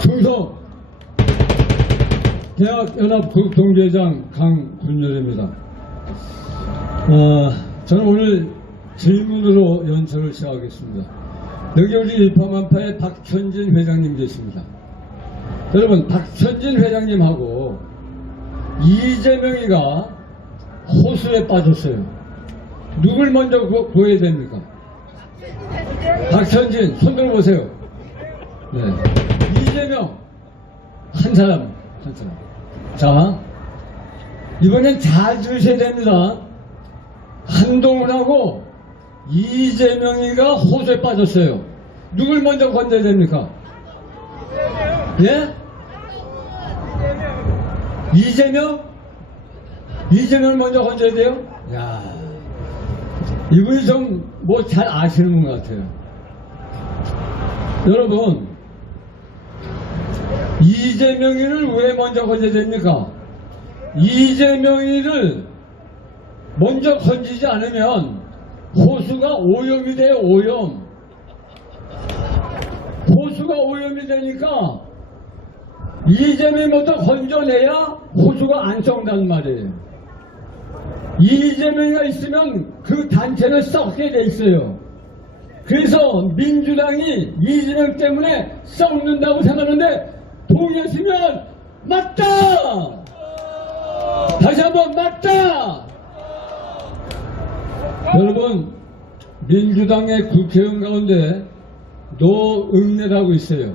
충성 대학연합국동대회장 강군열입니다. 저는 오늘 질문으로 연설을 시작하겠습니다. 여기 우리 일파만파의 박천진 회장님 계십니다. 여러분, 박천진 회장님하고 이재명이가 호수에 빠졌어요. 누굴 먼저 구해야 됩니까? 박천진, 손 들어보세요. 네. 이재명, 한 사람. 자, 이번엔 잘 들으셔야 됩니다. 한동훈하고 이재명이가 호수에 빠졌어요. 누굴 먼저 건져야 됩니까? 예? 이재명? 이재명을 먼저 건져야 돼요? 야, 이분이 좀 뭐 잘 아시는 분 같아요. 여러분, 이재명이를 왜 먼저 건져야 됩니까? 이재명이를 먼저 건지지 않으면 호수가 오염이 돼요. 오염. 호수가 오염이 되니까 이재명이 먼저 건져내야 호수가 안 썩는단 말이에요. 이재명이가 있으면 그 단체는 썩게 돼 있어요. 그래서 민주당이 이재명 때문에 썩는다고 생각하는데 동의하시면 맞다! 다시 한번 맞다! 여러분, 민주당의 국회의원 가운데 노응래라고 있어요.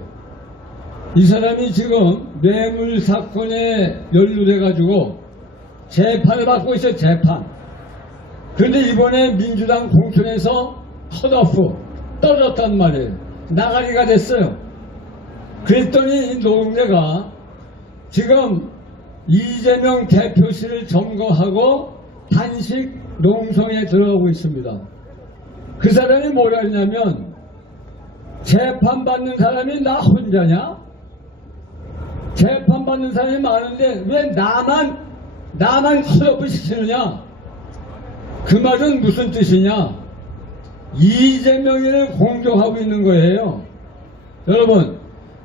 이 사람이 지금 뇌물 사건에 연루돼가지고 재판을 받고 있어요. 재판. 그런데 이번에 민주당 공천에서 컷오프 떨어졌단 말이에요. 나가리가 됐어요. 그랬더니 이 노응래가 지금 이재명 대표실을 점거하고 단식 농성에 들어가고 있습니다. 그 사람이 뭐라 했냐면, 재판받는 사람이 나 혼자냐? 재판받는 사람이 많은데 왜 나만 컷오프 시키느냐? 그 말은 무슨 뜻이냐? 이재명이를 공격하고 있는 거예요. 여러분,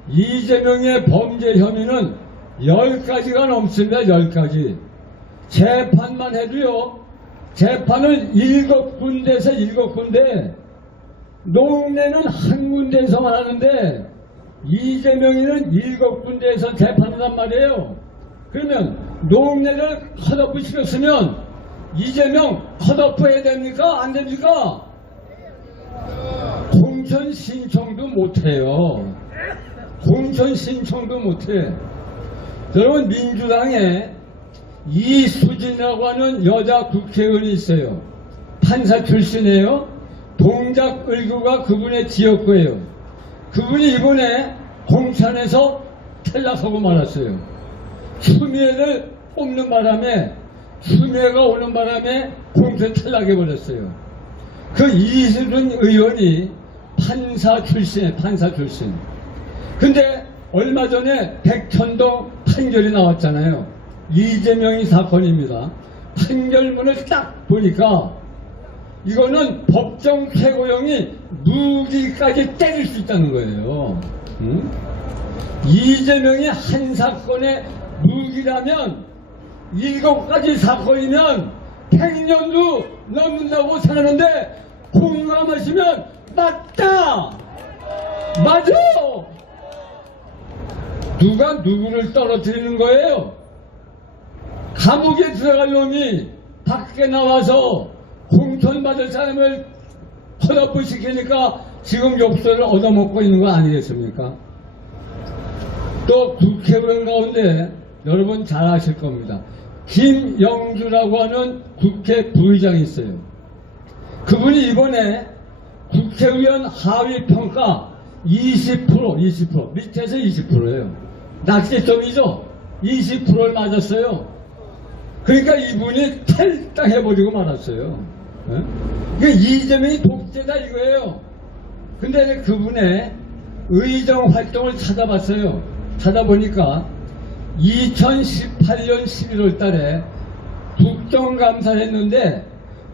이재명의 범죄 혐의는 10가지가 넘습니다. 10가지. 재판만 해도요, 재판을 7군데에서 7군데, 농내는 한 군데에서만 하는데 이재명이는 7군데에서 재판한단 말이에요. 그러면 농내를 컷오프 시켰으면 이재명 컷오프 해야 됩니까? 안 됩니까? 공천 신청도 못해요. 공천 신청도 못해. 여러분, 민주당에 이수진이라고 하는 여자 국회의원이 있어요. 판사 출신이에요. 동작을구가 그분의 지역구예요. 그분이 이번에 공천에서 탈락하고 말았어요. 추미애를 뽑는 바람에, 추미애가 오는 바람에 공천 탈락해버렸어요. 그 이수진 의원이 판사 출신이에요. 판사 출신. 근데 얼마 전에 백천동 판결이 나왔잖아요. 이재명이 사건입니다. 판결문을 딱 보니까 이거는 법정 최고형이 무기까지 때릴 수 있다는 거예요. 응? 이재명이 한 사건의 무기라면 7가지 사건이면 100년도 넘는다고 생각하는데 공감하시면 맞다! 맞아! 누가 누구를 떨어뜨리는 거예요? 감옥에 들어갈 놈이 밖에 나와서 공천받을 사람을 컷오프 시키니까 지금 욕설을 얻어먹고 있는 거 아니겠습니까? 또 국회의원 가운데 여러분 잘 아실 겁니다. 김영주라고 하는 국회 부의장이 있어요. 그분이 이번에 국회의원 하위평가 20% 밑에서 20%예요. 낚시점이죠. 20%를 맞았어요. 그러니까 이분이 탈당해버리고 말았어요. 그러니까 이재명이 독재다 이거예요. 근데 그분의 의정 활동을 찾아봤어요. 찾아보니까 2018년 11월 달에 국정감사를 했는데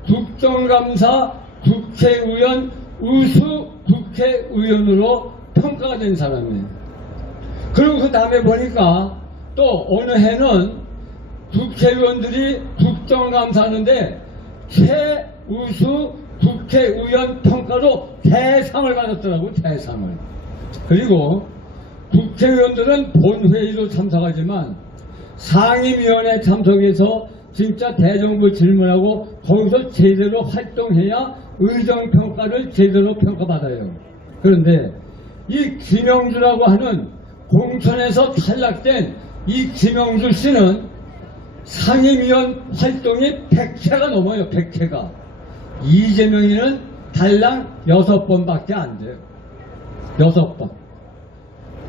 국정감사 국회의원 우수 국회의원으로 평가가 된 사람이에요. 그리고 그 다음에 보니까 또 어느 해는 국회의원들이 국정감사하는데 최우수 국회의원 평가로 대상을 받았더라고, 대상을. 그리고 국회의원들은 본회의도 참석하지만 상임위원회 참석해서 진짜 대정부 질문하고 거기서 제대로 활동해야 의정평가를 제대로 평가받아요. 그런데 이 김영주라고 하는 공천에서 탈락된 이 김영주 씨는 상임위원 활동이 100회가 넘어요. 100회가. 이재명이는 달랑 6번밖에 안 돼요. 6번.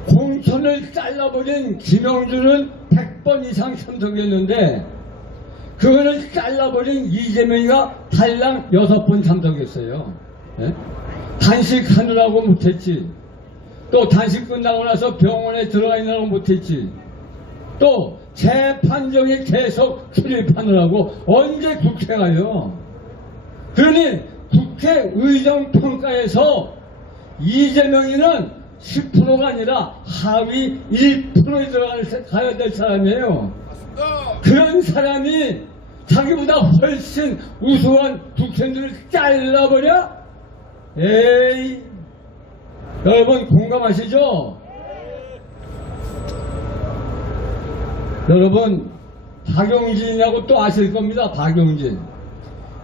공천을 잘라버린 김영주는 100번 이상 참석했는데 그거를 잘라버린 이재명이가 달랑 6번 참석했어요. 네? 단식하느라고 못했지. 또 단식 끝나고 나서 병원에 들어가 있느라고 못했지. 또 재판정에 계속 출입하느라고 언제 국회 가요? 그러니 국회 의정평가에서 이재명이는 10%가 아니라 하위 1%에 들어가야 될 사람이에요. 그런 사람이 자기보다 훨씬 우수한 국회의원들을 잘라버려? 에이, 여러분 공감하시죠? 여러분 박용진이라고 또 아실 겁니다. 박용진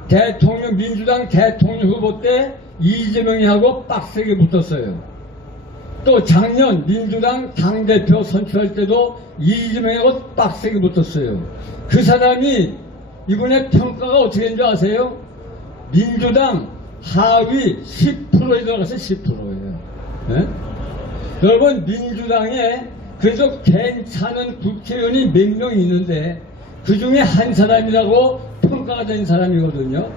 대통령, 민주당 대통령 후보 때 이재명이하고 빡세게 붙었어요. 또 작년 민주당 당대표 선출할 때도 이재명하고 빡세게 붙었어요. 그 사람이 이번에 평가가 어떻게 된지 아세요? 민주당 하위 10%에 들어가서 10%예요. 네? 여러분 민주당에 그래도 괜찮은 국회의원이 몇 명 있는데 그 중에 한 사람이라고 평가가 된 사람이거든요.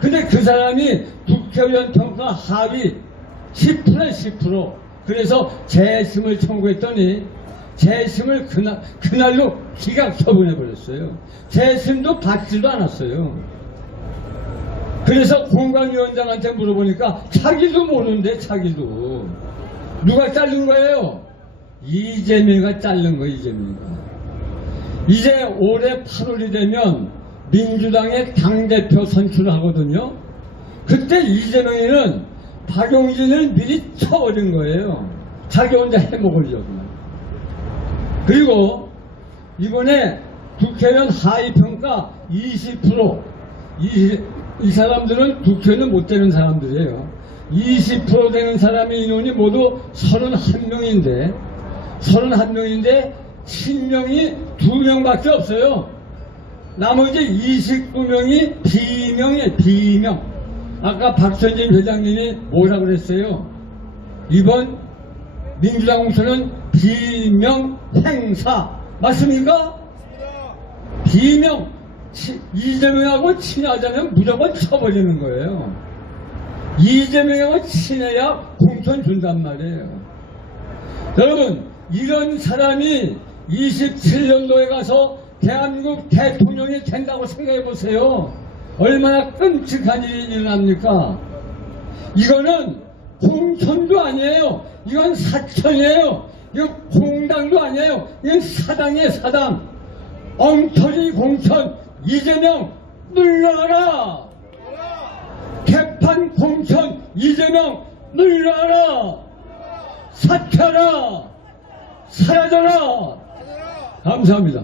근데 그 사람이 국회의원 평가 하위 10%에 10%. 그래서 재심을 청구했더니 재심을 그날로 기각 처분해버렸어요. 재심도 받지도 않았어요. 그래서 공관위원장한테 물어보니까 자기도 모르는데 자기도. 누가 자른 거예요? 이재명이가 자른 거예요. 이재명이가. 이제 올해 8월이 되면 민주당의 당대표 선출을 하거든요. 그때 이재명이는 박용진을 미리 쳐버린 거예요. 자기 혼자 해먹으려고. 그리고 이번에 국회의원 하위평가 20%. 이 사람들은 국회의원 못 되는 사람들이에요. 20% 되는 사람의 인원이 모두 31명인데 31명인데 친명이 2명밖에 없어요. 나머지 29명이 비명이에요. 비명. 아까 박선진 회장님이 뭐라 그랬어요? 이번 민주당 공천은 비명 행사 맞습니까? 비명. 이재명하고 친하자면 무조건 쳐버리는 거예요. 이재명하고 친해야 공천 준단 말이에요. 여러분 이런 사람이 27년도에 가서 대한민국 대통령이 된다고 생각해 보세요. 얼마나 끔찍한 일이 일어납니까? 이거는 공천도 아니에요. 이건 사천이에요. 이건 공당도 아니에요. 이건 사당이에요. 사당. 엉터리 공천. 이재명 물러가라. 개판 공천. 이재명 물러가라. 사퇴하라. 사라져라. 감사합니다.